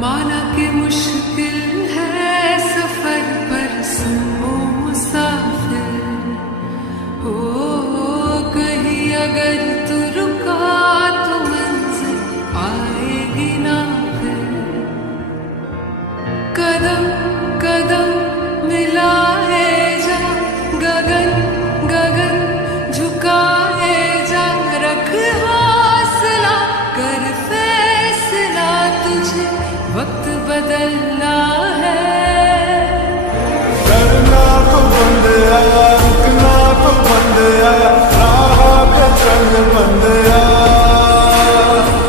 माना कि मुश्किल है सफर पर सुनो मुसाफिर हो, कहीं अगर तू रुका तो मंजिल आएगी ना फिर। कदम कदम मिलाए जा, गगन गगन झुकाए जा, रख हौसला कर फैसला, तुझे वक्त बदलना है। डरना तो बंद आया, रुकना तो बंद आया, राह पे चल बंद आया।